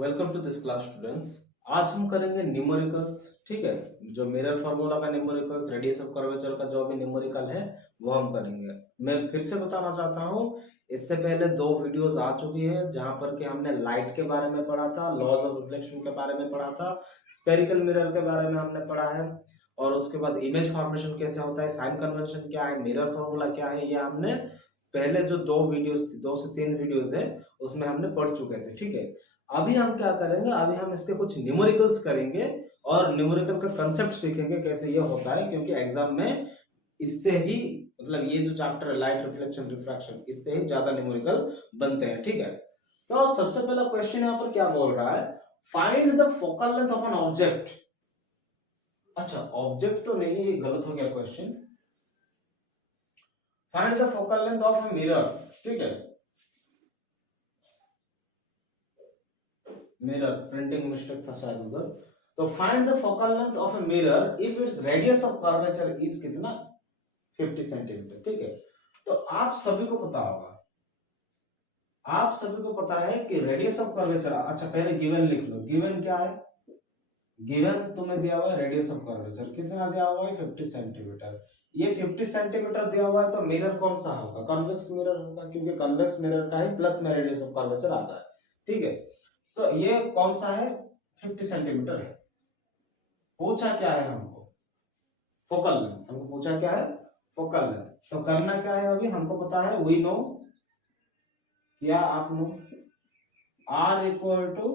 Welcome to this class students. आज हम करेंगे न्यूमेरिकल्स। ठीक है, जो मिरर फार्मूला का न्यूमेरिकल्स, रेडियस ऑफ कर्वेचर का जो भी न्यूमेरिकल है वो हम करेंगे। मैं फिर से बताना चाहता हूँ, इससे पहले दो वीडियोस आ चुकी है जहां पर कि हमने लाइट के बारे में पढ़ा था, लॉज ऑफ रिफ्लेक्शन के बारे में पढ़ा था, स्फेरिकल मिरर के बारे में हमने पढ़ा है, और उसके बाद इमेज फॉर्मेशन कैसे होता है, साइन कन्वेंशन क्या है, मिरर फार्मूला क्या है, ये हमने पहले जो दो वीडियोस, 2 से 3 वीडियोस है उसमें हमने पढ़ चुके थे। ठीक है, अभी हम क्या करेंगे, अभी हम इसके कुछ न्यूमेरिकल्स करेंगे और न्यूमेरिकल का कंसेप्ट सीखेंगे कैसे ये होता है, क्योंकि एग्जाम में इससे ही मतलब ये जो चैप्टर है लाइट रिफ्लेक्शन रिफ्रैक्शन, इससे ही ज्यादा न्यूमेरिकल बनते हैं। ठीक है, तो सबसे पहला क्वेश्चन यहाँ पर क्या बोल रहा है, find the focal length of an object. अच्छा, ऑब्जेक्ट तो नहीं, ये गलत हो गया question. Find the focal length of a mirror. ठीक है, मिरर, प्रिंटिंग मिस्टेक था शायद उधर। तो find the focal length of a mirror if its radius of curvature is कितना, 50 सेंटीमीटर। ठीक है, तो आप सभी को पता होगा, आप सभी को पता है कि रेडियस ऑफ कर्वेचर। अच्छा, पहले गिवन लिख लो, गिवन क्या है, गिवन तुम्हें दिया हुआ है रेडियस ऑफ कर्वेचर कितना दिया हुआ है, 50 सेंटीमीटर। ये 50 सेंटीमीटर दिया हुआ है, तो मिरर कौन सा होगा, कन्वेक्स मिरर होगा, क्योंकि कन्वेक्स मिरर का ही प्लस में रेडियस ऑफ कर्वेचर आता है। ठीक है, तो ये कौन सा है, 50 सेंटीमीटर है। पूछा क्या है हमको, फोकल लेंथ, हमको पूछा क्या है, फोकल लेंथ। तो करना क्या है, अभी हमको पता है, वी नो, क्या आप know, r equal to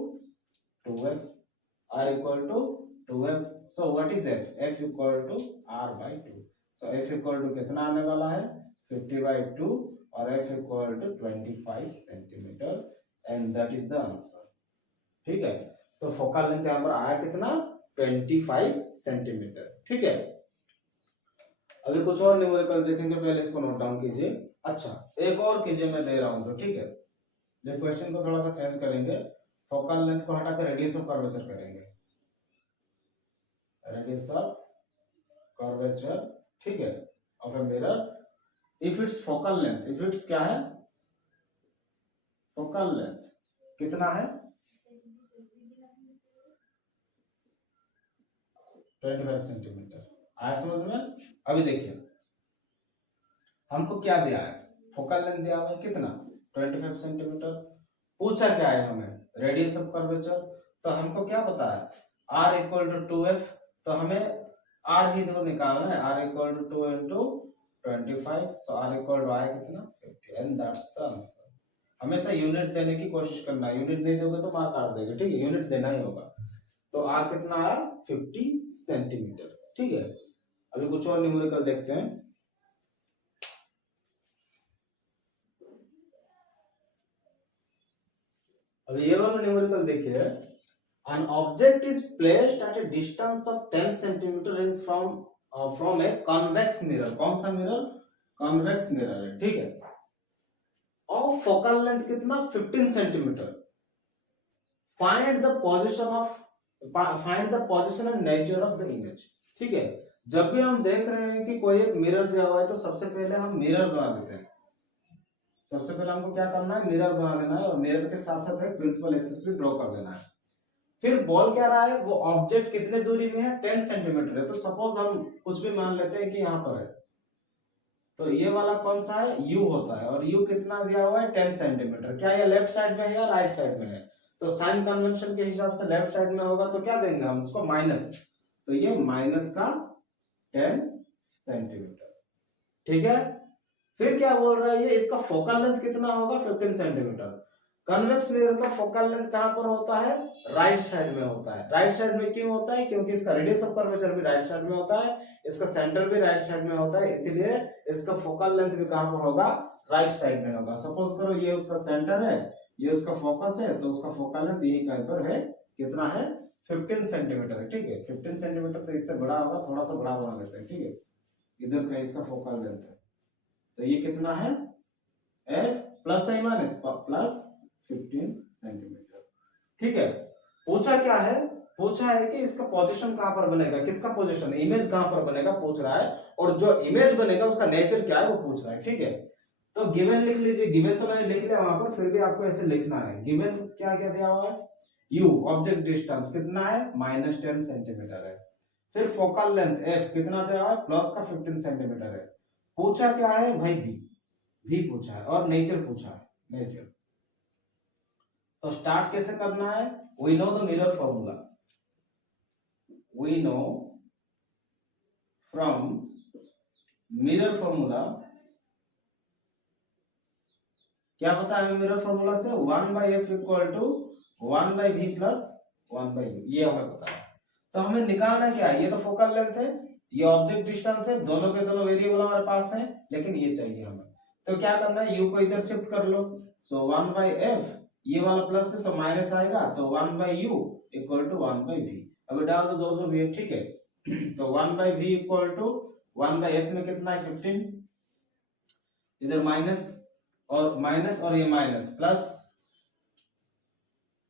2f, r equal to 2f। So what is f, f equal to r by 2। So f equal to कितना आने वाला है, 50/2, और f इक्वल टू 25 centimetre, and that is the answer. ठीक है, तो फोकल लेंथ यहाँ पर आया कितना, 25 सेंटीमीटर। ठीक है, अभी कुछ और न्यूमेरिकल देखेंगे, पहले इसको नोट डाउन कीजिए। अच्छा, एक और कीजिए, मैं दे रहा हूं तो। ठीक है, ये क्वेश्चन को थोड़ा सा चेंज करेंगे, फोकल लेंथ को हटाकर रेडियस ऑफ कर्वेचर करेंगे, रेडियस ऑफ कर्वेचर। ठीक है, of a mirror if it's focal length, if it's क्या है, फोकल लेंथ कितना है, 25 सेंटीमीटर। आया समझ में। अभी देखिए, हमको क्या दिया है, फोकल लेंथ दिया हुआ है कितना, 25 सेंटीमीटर। पूछा क्या है हमें, रेडियस ऑफ कर्वेचर। तो हमको क्या पता है, r इक्वल टू 2f, तो हमें r ही दो निकालना है, r equal to 2 into 25। So r equal to आया कितना, 50, एंड दैट्स द आंसर। हमेशा यूनिट देने की कोशिश करना, यूनिट नहीं दोगे तो मार्क काट देगा। ठीक है, यूनिट देना ही होगा। तो r कितना आया, 50 सेंटीमीटर। ठीक है, अभी कुछ और न्यूमेरिकल देखते हैं। अभी ये वाला न्यूमेरिकल देखिए, an object is placed at a distance of 10 centimeter in from a convex mirror। कौन सा मिरर, convex mirror है। ठीक है, और फोकल लेंथ कितना, 15 centimetre. Find the position and nature of the image. ठीक है, जब भी हम देख रहे हैं कि कोई एक मिरर दिया हुआ है, तो सबसे पहले हम मिरर बना देते हैं। सबसे पहले हमको क्या करना है, मिरर बना देना है, और मिरर के साथ साथ एक प्रिंसिपल एक्सिस भी ड्रॉ कर देना है। फिर बोल क्या रहा है, वो ऑब्जेक्ट कितने दूरी में है, 10 सेंटीमीटर है। तो सपोज हम कुछ भी मान लेते हैं कि यहाँ पर है, तो ये वाला कौन सा है, u होता है, और u कितना दिया हुआ है, 10 सेंटीमीटर। क्या ये लेफ्ट साइड में है या राइट साइड में है, तो साइन कन्वेंशन के हिसाब से लेफ्ट साइड में होगा, तो क्या देंगे हम उसको, माइनस। तो ये माइनस का 10 सेंटीमीटर। ठीक है, फिर क्या बोल रहा है ये, इसका फोकल लेंथ कितना होगा, 15 सेंटीमीटर। कन्वेक्स मिरर का फोकल लेंथ कहां पर होता है, राइट साइड में होता है। राइट साइड में क्यों होता है, क्योंकि इसका रेडियस ऑफ कर्वेचर भी राइट साइड में होता है, इसका सेंटर भी राइट साइड में होता है, इसीलिए इसका फोकल लेंथ भी कहां पर होगा, राइट साइड में होगा। सपोज करो ये उसका सेंटर है, ये उसका फोकस है, तो उसका फोकल लेंथ यही कहीं पर है, कितना है, 15 सेंटीमीटर है। ठीक है, 15 सेंटीमीटर, तो इससे बड़ा होगा, थोड़ा सा बड़ा बना लेते हैं। ठीक है, इधर का इसका फोकल लेंथ है, तो ये कितना है, f प्लस है माइनस, प्लस 15 सेंटीमीटर। ठीक है, पूछा क्या है, पूछा है कि इसका पोजीशन कहां पर बनेगा, किसका पोजीशन, इमेज कहां पर बनेगा पूछ रहा है, और जो इमेज बनेगा उसका नेचर क्या है वो पूछ रहा है। ठीक है, तो गिवन लिख लीजिए, गिवन तो मैंने लिख लिया वहां पर, फिर भी आपको ऐसे लिखना है। गिवन क्या क्या दिया हुआ है, यू ऑब्जेक्ट डिस्टेंस कितना है -10 सेंटीमीटर है। फिर फोकल लेंथ एफ कितना दिया है प्लस का 15 सेंटीमीटर है। पूछा क्या है भाई भी पूछा है और नेचर पूछा है नेचर। तो स्टार्ट कैसे करना है, we know the mirror formula, we know from mirror formula. क्या पता है मिरर फॉर्मूला से 1/f equal to 1/v plus 1/u, ये हमें पता है। तो हमें निकालना क्या है, ये तो फोकल लेंथ है, ये ऑब्जेक्ट डिस्टेंस है, दोनों के दोनों वेरिएबल हमारे पास हैं, लेकिन ये चाहिए हमें। तो क्या करना है, u को इधर शिफ्ट कर लो। सो 1/f, ये वाला प्लस है तो माइनस आएगा, तो 1/u इक्वल टू 1/v। अभी डाल दो जो भी है, ठीक है। तो 1/v इक्वल टू 1/f में कितना है 15, इधर माइनस और ये माइनस प्लस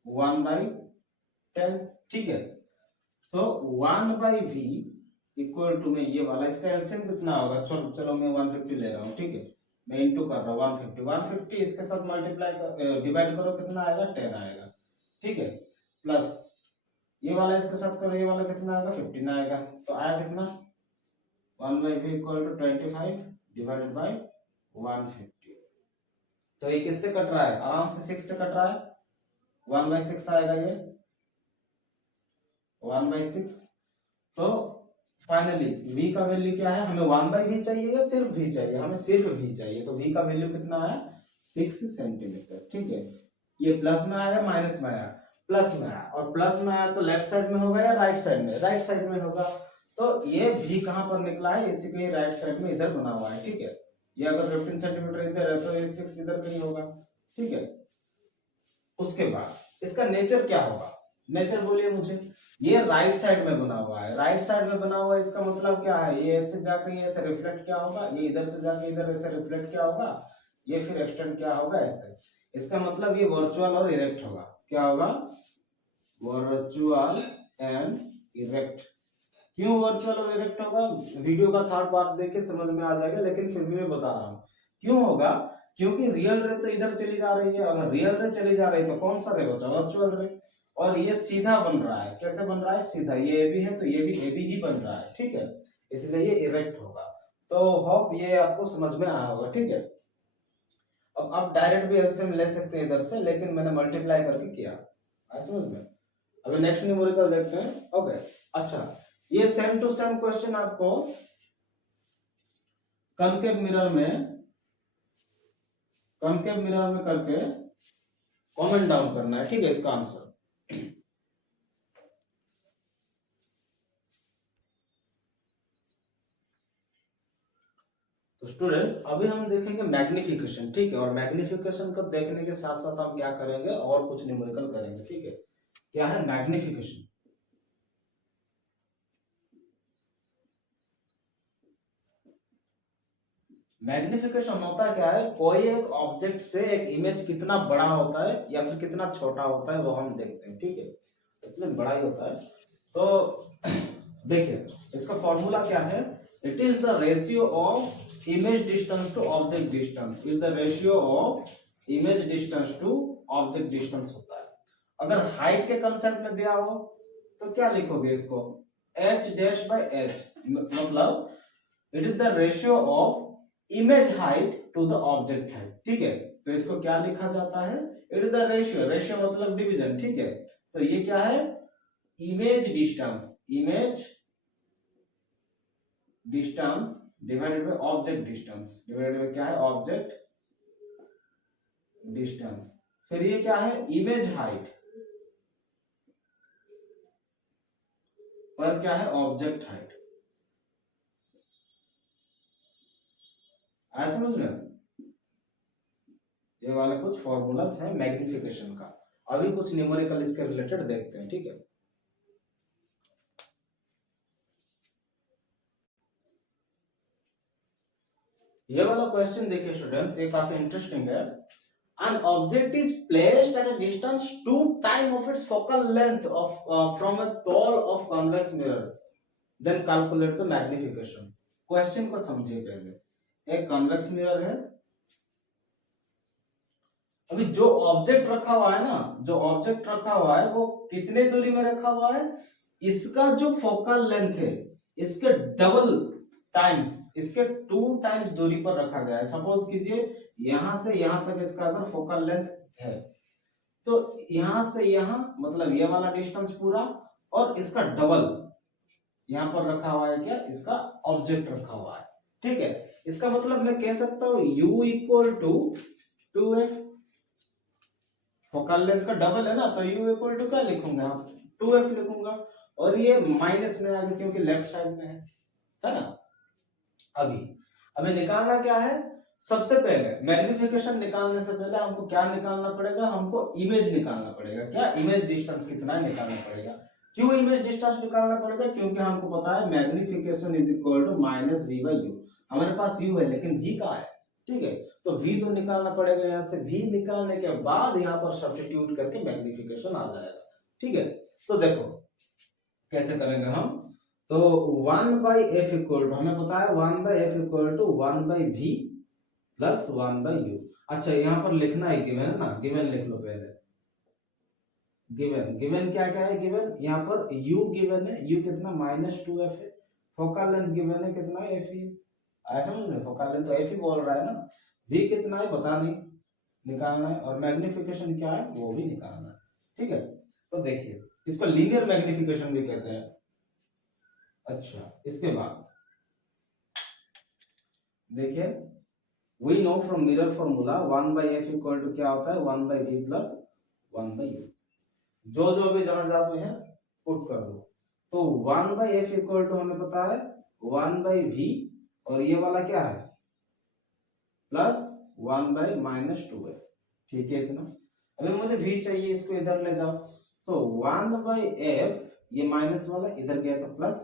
1/10, ठीक है। सो 1/v इक्वल टू में ये वाला इसका एलसीएम कितना होगा, चलो मैं 150 ले रहा हूँ, ठीक है। मैं इनटू कर रहा हूँ 150 इसके साथ मल्टीप्लाई कर डिवाइड करो कितना आएगा 10 आएगा, ठीक है। प्लस ये वाला इसके साथ करो, ये वाला कितना आएगा 15 आएगा। तो आया कितना 1/v इक्वल टू 25 डिवाइडेड बाय 150। तो ये किससे कट रहा है, आराम से 6 से कट रहा है, 1/6 आएगा ये 1/6। तो फाइनली v का वैल्यू क्या है, हमें 1/v चाहिए या सिर्फ v चाहिए, हमें सिर्फ v चाहिए। तो v का वैल्यू कितना है 6 सेंटीमीटर, ठीक है। ये प्लस में आया माइनस में आया, प्लस में आया, और प्लस में आया तो लेफ्ट साइड में होगा या राइट साइड में, राइट साइड में होगा। तो ये v कहां पर निकला है, इसी के राइट साइड में इधर बना हुआ है, ठीक है। ये अगर 15 सेंटीमीटर इधर है तो ये 6 इधर कहीं होगा, ठीक है। उसके बाद इसका नेचर क्या होगा, नेचर बोलिए मुझे। ये राइट साइड में बना हुआ है, राइट साइड में बना हुआ है, इसका मतलब क्या है, ये ऐसे जाकर ये ऐसे रिफ्लेक्ट क्या होगा, ये इधर से जाकर इधर ऐसे रिफ्लेक्ट क्या होगा, ये फिर एक्सटेंड क्या होगा ऐसे। इसका मतलब ये वर्चुअल और इरेक्ट होगा, क्या होगा वर्चुअल एंड इरेक्ट। क्यों वर्चुअल और इरेक्ट होगा, वीडियो का थर्ड पार्ट देख के समझ में आ जाएगा, लेकिन फिर भी मैं बता रहा हूँ क्यों होगा। क्योंकि रियल रे तो इधर चली जा रही है, अगर रियल रे चली जा रही है तो कौन सा रे बचा वर्चुअल रे, और ये सीधा बन रहा है, कैसे बन रहा है सीधा, ये ए बी है तो ये भी ए बी ही बन रहा है, ठीक है। इसलिए ये इरेक्ट होगा। तो होप ये आपको समझ में आया होगा, ठीक है। अब आप डायरेक्ट भी एलसीएम ले सकते हैं इधर से, लेकिन मैंने मल्टीप्लाई करके किया, आया समझ में। अभी नेक्स्ट न्यूमेरिकल देखते हैं, ओके। अच्छा, ये सेम टू सेम क्वेश्चन आपको कनकेव मिरर में करके कमेंट डाउन करना है, ठीक है, इसका आंसर। तो स्टूडेंट्स अभी हम देखेंगे मैग्निफिकेशन, ठीक है। और मैग्निफिकेशन को देखने के साथ साथ हम क्या करेंगे, और कुछ न्यूमेरिकल करेंगे, ठीक है। क्या है मैग्निफिकेशन, मैग्निफिकेशन होता क्या है, कोई एक ऑब्जेक्ट से एक इमेज कितना बड़ा होता है या फिर कितना छोटा होता है वो हम देखते हैं, ठीक है। इसमें बड़ा ही होता है। तो देखिए इसका फॉर्मूला क्या है, it is the ratio of image distance to object distance, is the ratio of image distance to object distance होता है। अगर हाइट के कंसेप्ट में दिया हो तो क्या लिखोगे इसको, h डैश बाय h, मतलब it is the ratio of image height to the object height, ठीक है। तो इसको क्या लिखा जाता है, it is the ratio, ratio मतलब डिवीजन, ठीक है। तो ये क्या है image distance divided by object distance, divided by क्या है ऑब्जेक्ट डिस्टेंस। फिर ये क्या है इमेज हाइट पर क्या है ऑब्जेक्ट हाइट, आया समझ में। ये वाले कुछ फॉर्मूलास है मैग्निफिकेशन का, अभी कुछ न्यूमेरिकल इसके रिलेटेड देखते हैं, ठीक है। ये वाला क्वेश्चन देखिए स्टूडेंट्स, ये काफी इंटरेस्टिंग है। An object is placed at a distance 2 times of its focal length from a pole of convex mirror. Then calculate the magnification. Question को समझिए पहले। एक कन्वेक्स मिरर है, अभी जो ऑब्जेक्ट रखा हुआ है ना, जो ऑब्जेक्ट रखा हुआ है वो कितने दूरी में रखा हुआ है, इसका जो फोकल लेंथ है इसके डबल टाइम्स, इसके 2 टाइम्स दूरी पर रखा गया है। सपोज कीजिए यहां से यहां तक इसका अगर फोकल लेंथ है, तो यहां से यहां मतलब ये वाला डिस्टेंस पूरा और इसका डबल यहां पर रखा हुआ है, क्या इसका ऑब्जेक्ट रखा हुआ है। ठीक है, इसका मतलब मैं कह सकता हूं u equal to 2f, focal length का डबल है ना, तो u इक्वल टू क्या लिखूंगा, 2f लिखूंगा, और ये माइनस में आ गया क्योंकि लेफ्ट साइड में है ना। अभी हमें निकालना क्या है, सबसे पहले मैग्निफिकेशन निकालने से पहले हमको क्या निकालना पड़ेगा, हमको इमेज निकालना पड़ेगा। क्या इमेज डिस्टेंस कितना है निकालना पड़ेगा। क्यों इमेज डिस्टेंस निकालना पड़ेगा, क्योंकि हमको पता है magnification is equal to minus v by u. हमारे पास u है लेकिन v कहाँ है, ठीक है, तो v तो निकालना पड़ेगा। यहाँ से v निकालने के बाद यहाँ पर सब्स्टिट्यूट करके मैग्निफिकेशन आ जाएगा। ठीक है, तो देखो कैसे करेंगे हम, तो 1/f इक्वल टू, हमें पता है 1/f equal to 1/v plus 1/u। अच्छा यहाँ पर लिखना है गिवन है ना, गिवन लिख लो पहले। गिवन, गिवन क्या क्या है, गिवन यहाँ पर u गिवन है, u कितना -2f है, फोकल लेंथ गिवन है कितना है, f ही आया समझ में, फोकल लेंथ तो f ही बोल रहा है ना, v कितना है पता नहीं, निकालना है, और मैग्निफिकेशन क्या है वो भी निकालना है। ठीक है, तो देखिए इसको लीनियर मैग्निफिकेशन भी कहते हैं। अच्छा इसके बाद देखिए, we know from mirror formula 1/f equal to क्या होता है, 1/v प्लस 1/u। जो जो भी जहां जहां पे है पुट कर दो, तो 1/f इक्वल टू हमें पता है 1/v, और ये वाला क्या है प्लस 1/-2f। ठीक है इतना, अभी मुझे v चाहिए, इसको इधर ले जाओ, तो 1/f, ये माइनस वाला इधर गया तो प्लस,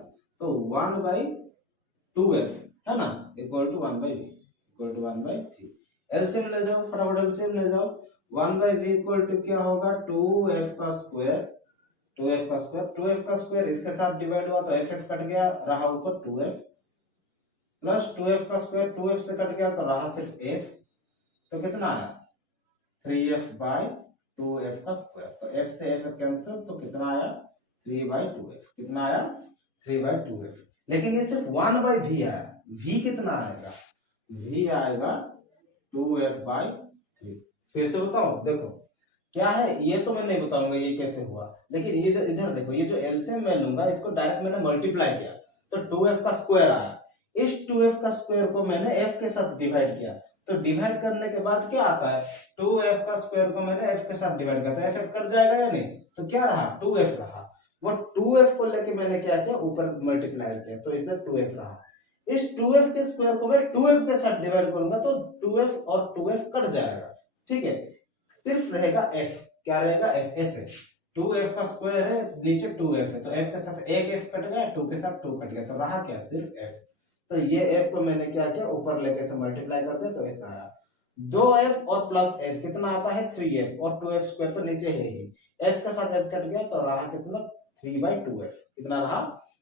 तो 1/2f है ना, equal to 1/v equal to 1/v। LCM ले जाओ, फटाफट एलसीएम ले जाओ, 1/v इक्वल टू क्या होगा 2f का स्क्वायर, 2f का स्क्वायर, 2f का स्क्वायर इसके साथ डिवाइड हुआ तो f कट गया, रहा ऊपर 2f, प्लस 2f का स्क्वायर 2f से कट गया तो रहा सिर्फ f, तो कितना आया 3f बाय 2f का स्क्वायर, तो f से f कैंसिल, तो कितना आया 3/2f, कितना आया 3/2f। लेकिन ये सिर्फ 1/v आया, v कितना आएगा, v आएगा 2f/3। फिर से बताओ, देखो क्या है, ये तो मैं नहीं बताऊंगा ये कैसे हुआ, लेकिन इधर इधर देखो, ये जो एलसीएम मैं लूंगा इसको डायरेक्ट मैंने मल्टीप्लाई किया तो 2f का स्क्वायर आया, इस 2f का स्क्वायर को मैंने f के साथ डिवाइड किया, तो डिवाइड करने के बाद क्या आता है, 2f का स्क्वायर को मैंने f के साथ डिवाइड किया तो f कट जाएगा या नहीं, तो क्या रहा 2f रहा, वो 2f को लेके मैंने क्या किया ऊपर मल्टीप्लाई किया तो इसलिए 2f रहा। इस 2f के स्क्वायर को मैं 2f के साथ डिवाइड करूंगा तो 2f और 2f कट जाएगा। ठीक है, सिर्फ रहेगा f, क्या रहेगा f, ऐसे 2f का स्क्वायर है नीचे 2f है, तो f के साथ एक f कट गया, 2 के साथ 2 कट गया, तो रहा क्या सिर्फ f। तो ये f को मैंने क्या किया ऊपर लेके से मल्टीप्लाई कर दिया तो ऐसा आया 2f और प्लस f कितना आता है 3f, और 2f स्क्वायर तो नीचे है ही, f के साथ f कट गया तो रहा कितना 3/2f, कितना रहा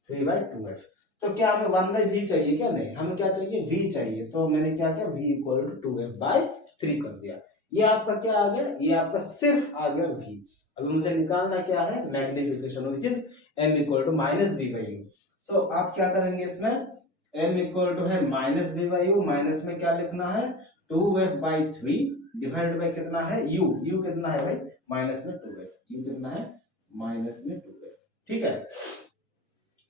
3/2f। तो क्या हमें 1/v चाहिए क्या, नहीं हमें क्या चाहिए v चाहिए, तो मैंने क्या किया v इक्वल टू 2f/3 कर दिया। ये आपका क्या आ गया, ये आपका सिर्फ आ गया v। अभी मुझे निकालना क्या है magnification, which is m equal to -v/u। So आप क्या करेंगे इसमें, m इक्वल टू है -v/u, माइनस में क्या लिखना है 2f/3 डिवाइड बाय कितना है u, u कितना है भाई माइनस में 2f, u कितना है माइनस में 2f। ठीक है,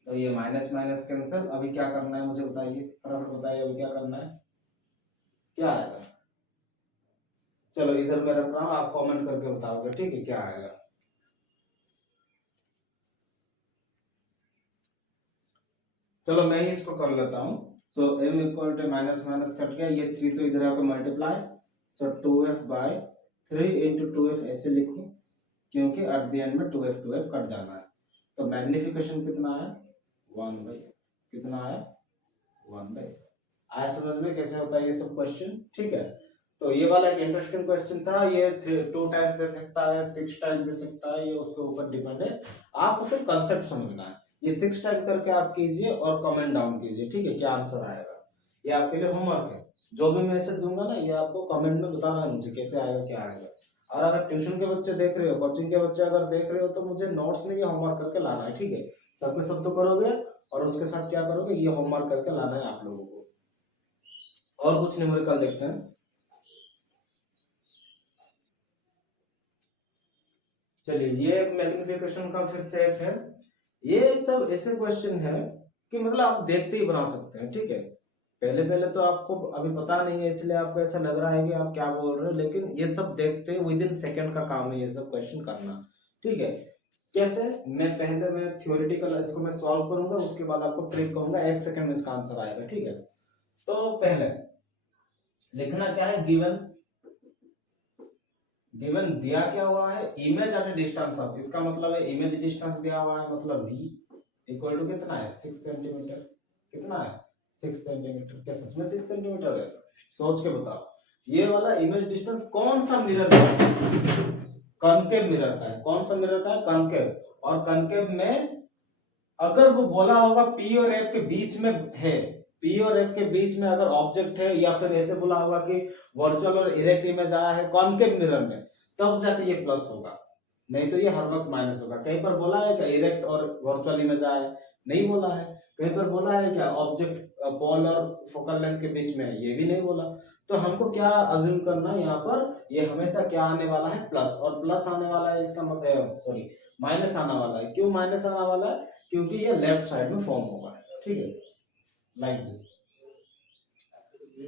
तो ये माइनस माइनस कैंसिल, अभी क्या करना है मुझे बताइए, फटाफट बताइए अभी क्या करना है, क्या आएगा, चलो इधर मैं रख रहा हूं, आप कमेंट करके बताओगे ठीक है क्या आएगा। चलो मैं ही इसको कर लेता हूं, so m equal to minus minus cut गया, ये 3 तो इधर आकर मल्टीप्लाई, सो 2f/3 इंटू 2f ऐसे लिखूं क्योंकि एट द एंड में 2f कट जाना है, तो मैग्निफिकेशन कितना आया 1/, कितना आया 1/। आया समझ में कैसे होता है ये सब क्वेश्चन। ठीक है, तो ये वाला एक इंटरेस्टिंग क्वेश्चन था, ये 2 टाइम्स दे सकता है 6 टाइम्स दे सकता है, ये उसके ऊपर डिपेंड है, आपको सिर्फ कंसेप्ट समझना है। ये 6 टाइम करके आप कीजिए और कमेंट डाउन कीजिए, ठीक है क्या आंसर आएगा। ये आपके लिए होमवर्क है। जो भी मैसेज दूंगा ना, ये आपको कमेंट में बताना है मुझे कैसे आएगा क्या आएगा। और अगर ट्यूशन के बच्चे देख रहे हो, कोचिंग के बच्चे अगर देख रहे हो, तो मुझे नोट्स में ये होमवर्क करके लाना है, ठीक है। सबके सब तो करोगे, और उसके साथ क्या करोगे, ये होमवर्क करके लाना है आप लोगों को। और कुछ न्यूमेरिकल देखते हैं। चलिए, ये मैग्निफिकेशन का फिर से एक है। ये सब ऐसे क्वेश्चन है कि मतलब आप देखते ही बना सकते हैं, ठीक है। पहले पहले तो आपको अभी पता नहीं है, इसलिए आपको ऐसा लग रहा है कि आप क्या बोल रहे हो, लेकिन ये सब देखते विद इन सेकेंड का काम है ये सब क्वेश्चन करना, ठीक है। कैसे, मैं थ्योरेटिकल इसको मैं सॉल्व करूंगा, उसके बाद आपको ट्रिक कहूंगा, 1 सेकंड में इसका आंसर आएगा, ठीक है। तो पहले लिखना क्या है, गिवन गिवन दिया क्या हुआ है, इमेज एट डिस्टेंस ऑफ, इसका मतलब है इमेज डिस्टेंस दिया हुआ है, मतलब v इक्वल टू कितना है, 6 सेंटीमीटर। कितना है, 6 सेंटीमीटर। क्या सच में 6 सेंटीमीटर है? सोच के बताओ। ये वाला इमेज डिस्टेंस कौन सा मिरर है, कॉनकेव मिरर का है। कौन सा मिरर का है, कॉनकेव। और कॉनकेव में अगर वो बोला होगा P और F के बीच में है, P और F के बीच में अगर ऑब्जेक्ट है, या फिर ऐसे बोला होगा कि वर्चुअल और इरेक्ट इमेज आया है कॉनकेव मिरर में, तब जाके ये प्लस होगा, नहीं तो ये हर वक्त माइनस होगा। कहीं पर बोला है क्या इरेक्ट और वर्चुअल इमेज आया है, नहीं बोला है। कहीं पर बोला है क्या ऑब्जेक्ट पॉल और फोकल लेंथ के बीच में है, ये भी नहीं बोला। तो हमको क्या अज्यूम करना है यहाँ पर, ये हमेशा क्या आने वाला है, प्लस। और प्लस आने वाला है, इसका मतलब सॉरी माइनस आने वाला है। क्यों माइनस आने वाला है, क्योंकि ये लेफ्ट साइड में फॉर्म होगा, ठीक है, लाइक दिस।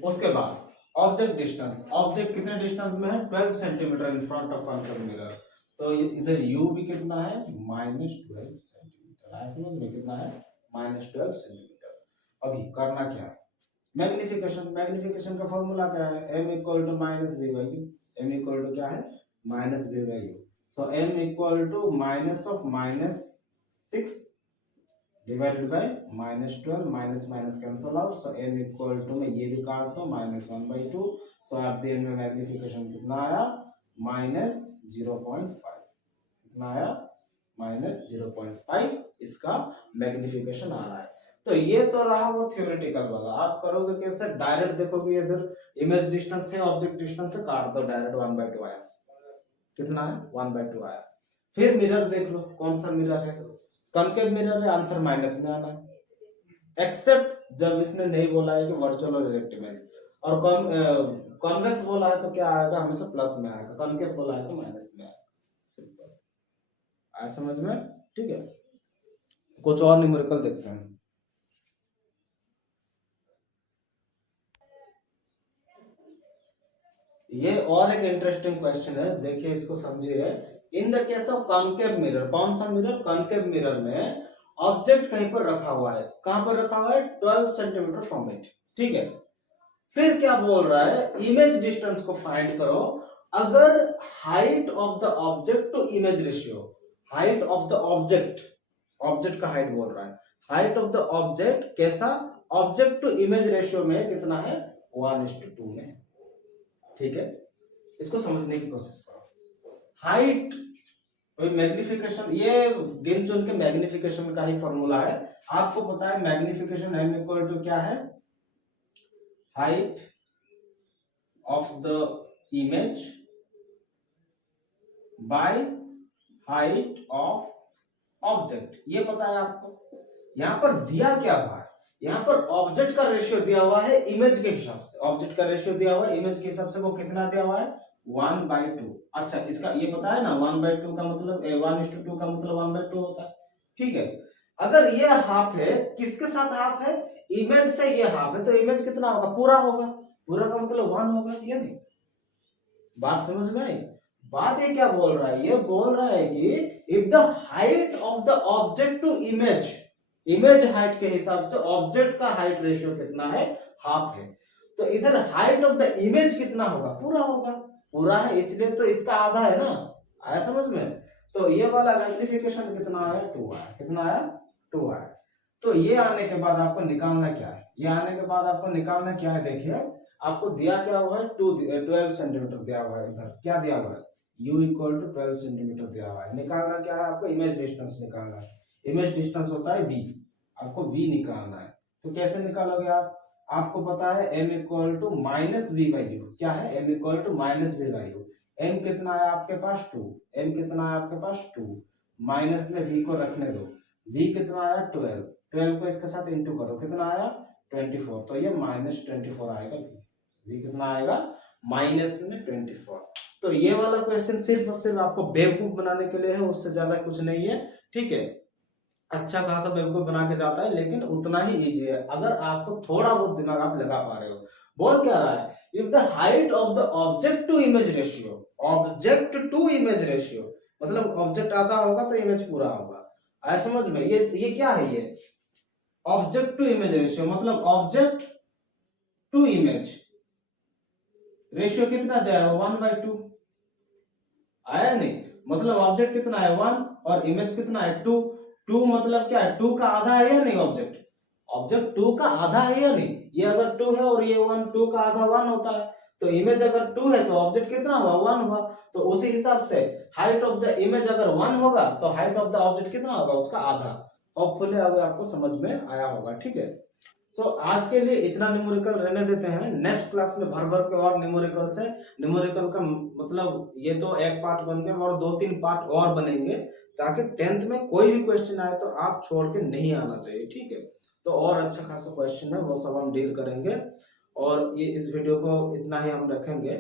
उसके बाद ऑब्जेक्ट डिस्टेंस, ऑब्जेक्ट कितने डिस्टेंस में है, 12 centimetre in front of concave mirror. तो इधर u भी कितना है, -12 सेंटीमीटर। आया समझ में, कितना है, -12 सेंटीमीटर। अभी करना क्या है, मैग्निफिकेशन का फॉर्मूला क्या है, m equal to minus v by u. m equal to क्या है, minus v by u. So m equal to minus of -6 divided by -12, minus minus cancel out. So m equal to, मैं ये भी काट दो, -1/2। So at the end में magnification कितना आया, -0.5। कितना आया, -0.5 इसका मैग्निफिकेशन आ रहा है। तो ये तो रहा वो थ्योरेटिकल वाला। आप करोगे कैसे, डायरेक्ट देखोगे, इधर इमेज डिस्टेंस से ऑब्जेक्ट डिस्टेंस से काट दो, डायरेक्ट 1/2 आया। कितना है, 1/2 आया। फिर मिरर देख लो, कौन सा मिरर है, कॉनकेव मिरर है, आंसर माइनस में आना है। एक्सेप्ट जब इसने नहीं बोला है कि वर्चुअल और इरेक्ट इमेज। और कॉन्वेक्स बोला है तो क्या आएगा, हमेशा प्लस में आएगा। कॉनकेव बोला है तो माइनस में आएगा। सिंपल, आया समझ में, ठीक है। कुछ और न्यूमेरिकल देखते हैं। ये और एक इंटरेस्टिंग क्वेश्चन है, देखिए इसको समझिए। In the case of concave mirror, कौन सा मिरर, कॉनकेव मिरर में ऑब्जेक्ट कहीं पर रखा हुआ है, कहां पर रखा हुआ है, 12 सेंटीमीटर फ्रॉम इट, ठीक है। फिर क्या बोल रहा है, इमेज डिस्टेंस को फाइंड करो अगर height of the object to image ratio, height of the object, object का हाइट बोल रहा है, हाइट ऑफ द ऑब्जेक्ट कैसा, ऑब्जेक्ट टू इमेज रेशियो में कितना है, 1:2 में, ठीक है। इसको समझने की कोशिश करो। हाइट मैग्निफिकेशन, ये गिन चुन के मैग्निफिकेशन का ही फॉर्मूला है। आपको पता है मैग्निफिकेशन m इक्वल टू क्या है, height of the image by height of object, ये पता है आपको। यहां पर दिया क्या हुआ है, यहां पर ऑब्जेक्ट का रेशियो दिया हुआ है इमेज के हिसाब से, ऑब्जेक्ट का रेशियो दिया हुआ है इमेज के हिसाब से, वो कितना दिया हुआ है, 1/2। अच्छा, इसका ये पता है ना, 1/2 का मतलब 1:2 का मतलब 1/2 होता है, ठीक है। अगर ये हाफ है, किसके साथ हाफ है, इमेज से ये हाफ है, तो इमेज कितना होगा, पूरा होगा, पूरा का मतलब 1 होगा, ये नहीं, बात समझ में आई। बात ये क्या बोल रहा है, ये बोल रहा है कि if the height of the object to image, image height के हिसाब से ऑब्जेक्ट का हाइट रेशियो कितना है, हाफ है, तो इधर हाइट ऑफ द इमेज कितना होगा, पूरा होगा, पूरा है इसलिए तो इसका आधा है ना, आया समझ में। तो ये वाला मैग्निफिकेशन कितना आया, 2 आया, कितना आया, 2 आया। तो ये आने के बाद आपको निकालना क्या है, ये आने के बाद आपको निकालना क्या है, देखिए आपको दिया क्या हुआ है, 12 सेंटीमीटर दिया हुआ है, इधर क्या दिया हुआ है, u इक्वल टू 12 सेंटीमीटर दिया हुआ है। निकालना क्या है आपको, इमेज डिस्टेंस निकालना है। इमेज डिस्टेंस होता है v, आपको v निकालना है। तो कैसे निकालोगे आप, आपको पता है m equal to minus v by u, क्या है m equal to minus v by u. m कितना है आपके पास 2, m कितना है आपके पास 2, माइनस में v को रखने दो, v कितना आया 12, 12 को इसके साथ इंटू करो, कितना आया 24, तो ये माइनस 24 आएगा, v कितना आएगा माइनस में 24। तो ये वाला क्वेश्चन सिर्फ और सिर्फ आपको बेवकूफ बनाने के लिए है, उससे ज्यादा कुछ नहीं है, ठीक है। अच्छा खासा बेवकूफ बना के जाता है, लेकिन उतना ही इजी है अगर आपको थोड़ा बहुत दिमाग आप लगा पा रहे हो। बोल क्या रहा है, if the height of the object to image ratio, object to image ratio मतलब ऑब्जेक्ट आधा होगा तो इमेज पूरा होगा, आया समझ में। ये क्या है, ये ऑब्जेक्ट टू इमेज रेशियो मतलब ऑब्जेक्ट टू इमेज रेशियो कितना दे रहा है 1/2, आया नहीं, मतलब ऑब्जेक्ट कितना है 1 और इमेज कितना है 2, 2 मतलब क्या है 2 का आधा है या नहीं, ऑब्जेक्ट ऑब्जेक्ट 2 का आधा है या नहीं, ये अगर 2 है और ये 1, 2 का आधा 1 होता है, तो इमेज अगर 2 है तो ऑब्जेक्ट कितना हुआ 1 हुआ। तो उसी हिसाब से हाइट ऑफ द इमेज अगर 1 होगा तो हाइट ऑफ द ऑब्जेक्ट कितना होगा, उसका आधा। होपफुली अब आपको समझ में आया होगा, ठीक है। सो आज के लिए इतना न्यूमेरिकल रहने देते हैं, नेक्स्ट क्लास में भर भर के और न्यूमेरिकल से, न्यूमेरिकल का मतलब ये तो एक पार्ट बन गया और 2-3 पार्ट और बनेंगे, ताकि 10th में कोई भी क्वेश्चन आए तो आप छोड़ के नहीं आना चाहिए, ठीक है। तो और अच्छा खासा क्वेश्चन है वो सब हम डील करेंगे, और ये इस वीडियो को इतना ही हम रखेंगे।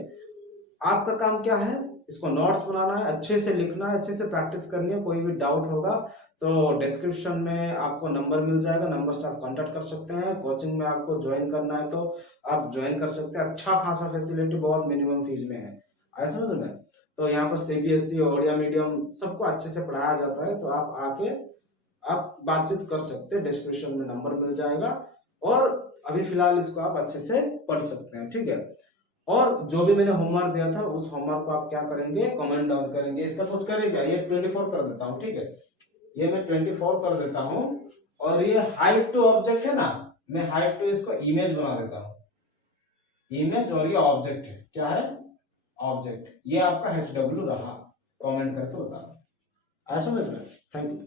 आपका काम क्या है, इसको नोट्स बनाना है, अच्छे से लिखना है, अच्छे से प्रैक्टिस करनी है। कोई भी डाउट होगा तो डिस्क्रिप्शन में आपको नंबर मिल जाएगा, नंबर से आप कांटेक्ट कर सकते हैं। कोचिंग में आपको ज्वाइन करना है तो आप ज्वाइन कर सकते हैं, अच्छा खासा फैसिलिटी बहुत मिनिमम फीस में है, आया समझ में। तो यहाँ पर सीबीएसई ओडिया मीडियम सबको अच्छे से पढ़ाया जाता है, तो आप आके आप बातचीत कर सकते हैं, डिस्क्रिप्शन में नंबर मिल जाएगा, और अभी फिलहाल इसको आप अच्छे से पढ़ सकते हैं, ठीक है। और जो भी मैंने होमवर्क दिया था उस होमवर्क को आप क्या करेंगे, कमेंट डाउन करेंगे। इसका कुछ करेगा, ये 24 कर देता हूँ, ठीक है, ये मैं 24 कर देता हूँ, और ये हाइट टू ऑब्जेक्ट है ना, मैं हाइट टू इसको इमेज बना देता हूँ, इमेज, और ये ऑब्जेक्ट है, क्या है ऑब्जेक्ट, ये आपका HW रहा, कमेंट करके बताना, ऐसा समझ में। Thank you.